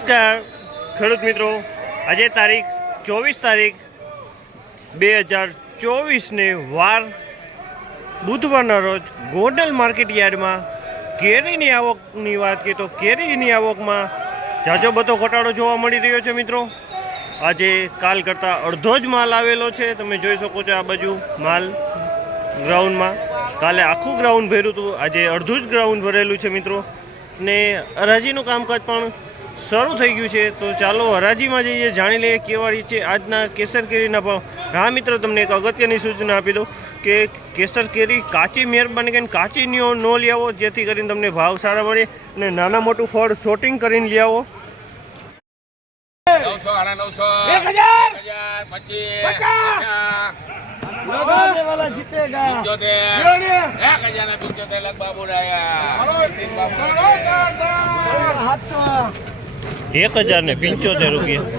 નમસ્કાર, ખેડૂત મિત્રો. આજે તારીખ ચોવીસ તારીખ બે હજાર ચોવીસને વાર બુધવારના રોજ ગોંડલ માર્કેટ યાર્ડમાં કેરીની આવકની વાત કરીએ તો કેરીની આવકમાં જાજો બધો ઘટાડો જોવા મળી રહ્યો છે મિત્રો. આજે કાલ કરતાં અડધો જ માલ આવેલો છે. તમે જોઈ શકો છો આ બાજુ માલ ગ્રાઉન્ડમાં. કાલે આખું ગ્રાઉન્ડ ભર્યું હતું. આજે અડધું જ ગ્રાઉન્ડ ભરેલું છે મિત્રો. ને હરાજીનું કામકાજ પણ શરૂ થઈ ગયું છે. તો ચાલો હરાજીમાં જઈએ જાણી લઈએ કેવા છે આજના કેસર કેરીના ભાવ. હા મિત્રો તમને એક અગત્યની સૂચના આપી દઉં કે કેસર કેરી કાચી મહેરબાની કરીને કાચી નો ન લેવો જેથી કરીને તમને ભાવ સારા મળે અને નાના મોટું ફળ શોટિંગ કરીને લઈ આવો નવસો. એક હજાર ને પંચોતેર રૂપિયા.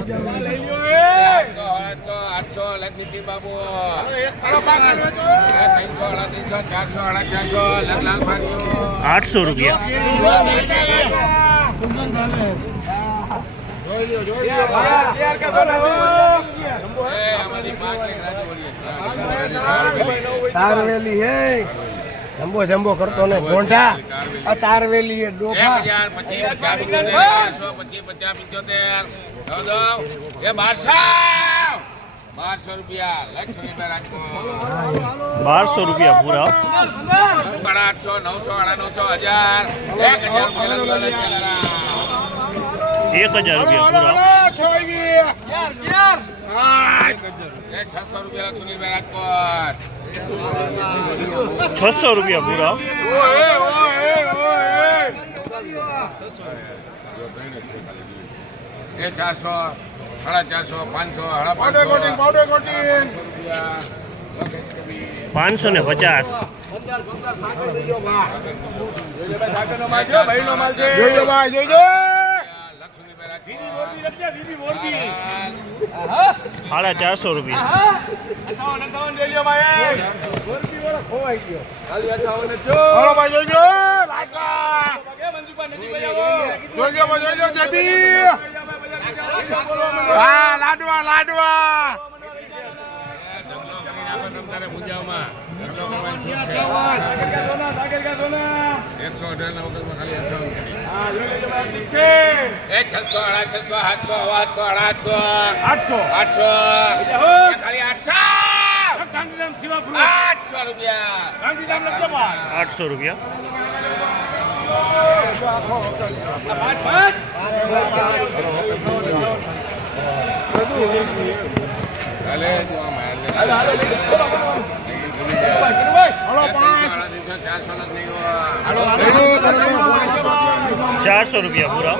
આઠસો રૂપિયા. તારવેલી હે. જંબો જંબો કરતો ને ગોંઠા આ તારવેલી એક ડોફા એ બારસો બારસો રૂપિયા બારસો રૂપિયા પૂરા સાડા આઠસો નવસો સાડા નવસો હજાર એક હજાર રૂપિયા. એક પૂરા છસો રૂપિયા રૂપિયા રાજકોટ છસો રૂપિયા પૂરા એ ચારસો સાડા ચારસો પાંચસો. પાંચસો ને પચાસ રાખો સાડા ચારસો રૂપિયા લાડવા ભાઈ જબી હા લાડવા લાડવા એકસો વખતમાં ખાલી અઠાણું એ છસો છસો સાતસો આઠસો આઠસો. આઠસો. ખાલી આઠસો. આઠસો રૂપિયા. આઠસો રૂપિયા. ચારસો રૂપિયા પૂરા.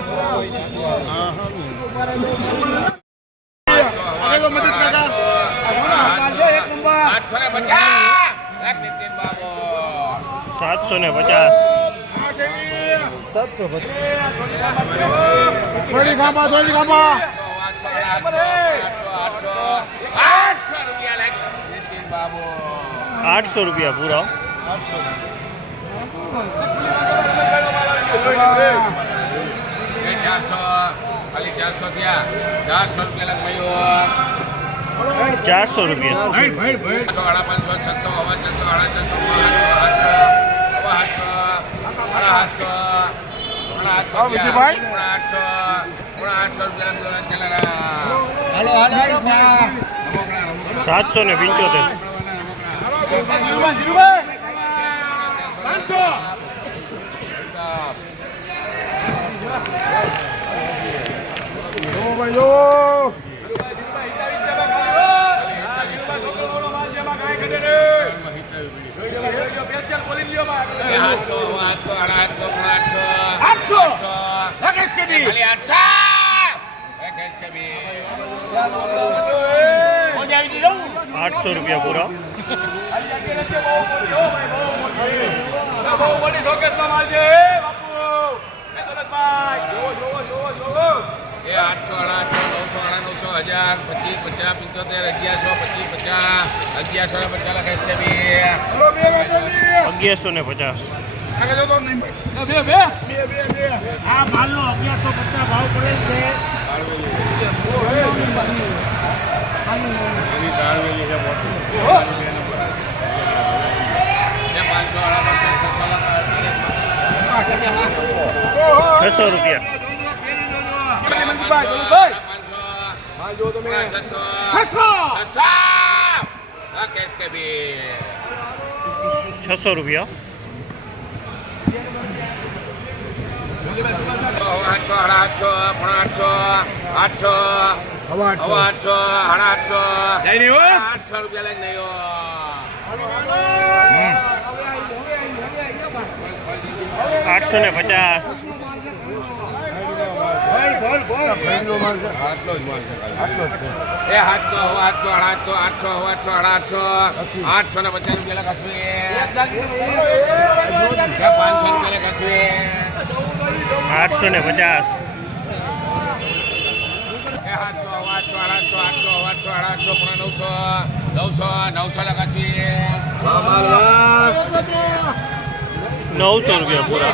સાતસો ને પચાસ. સાતસો પચાસ. આઠસો રૂપિયા પૂરા ચારસો રૂપિયા સાડા પાંચસો છસો હવા છસો સાડા છસો આઠસો આઠસો આઠસો આઠસો આઠસો રૂપિયા ચલારા હાલો હાલો સાતસો ને પંચોતેર જો આઠસો આઠસો સાડા આઠસો પોણા આઠસો આઠસો ખાલી આઠસો એક એસકેબી. આઠસો રૂપિયા પૂરા. એ આઠસો આઠસો નવસો નવસો હજાર પચીસ પચાસ પંચોતેર અગિયારસો પચીસ પચાસ અગિયારસો ને પચાસ લાખ એસકેબી. અગિયારસો ને પચાસ. બે બે બે બે. આ માલનો અગિયારસો પચાસ ભાવ પડે છે. છસો રૂપિયા. છસો રૂપિયા. આઠસો આઠસો પણ આઠસો આઠસો. હવા આઠસો. આઠસો સાડા આઠસો આઠસો રૂપિયા લઈને આવ્યો. આઠસો ને પચાસ આઠસો ને પચાસ રૂપિયા લખાશું પાંચસો રૂપિયા લખાશું આઠસો ને પચાસ એ આઠસો હવા આઠસો સાડા આઠસો આઠસો હવા આઠસો સાડા નવસો નવસો નવસો લખાશું નવસો રૂપિયા પૂરા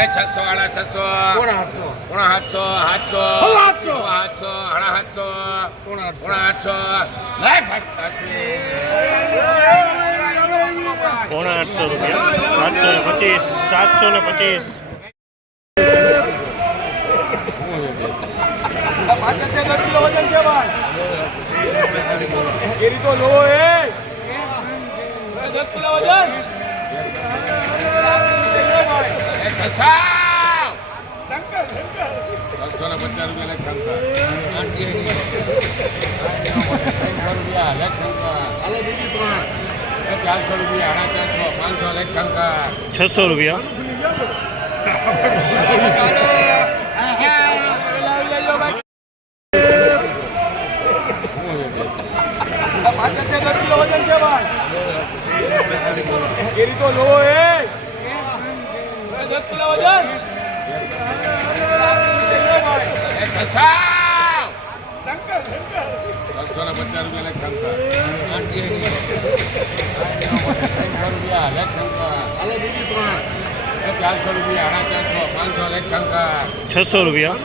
એ છસો આડા છસો. પોણા આઠસો. પોણા સાતસો સાતસો આઠસો. સાતસો સાડા સાતસો પોણા. પોણા આઠસો લાય ફસતા છે પોણા આઠસો રૂપિયા. સાતસો ને પચીસ સાતસો ને પચીસ. એ છસો પચાસ રૂપિયા. લેખ શંકર રૂપિયા લેખ શંકર એ ચારસો રૂપિયા સાડા ચારસો પાંચસો લેખ શંકર છસો રૂપિયા એ. છસો છસો ને પચાસ રૂપિયા લેખ શંકર. રૂપિયા લેખ શંકર એ ચારસો રૂપિયા સાડા ચારસો પાંચસો લેખ શંકર. છસો રૂપિયા.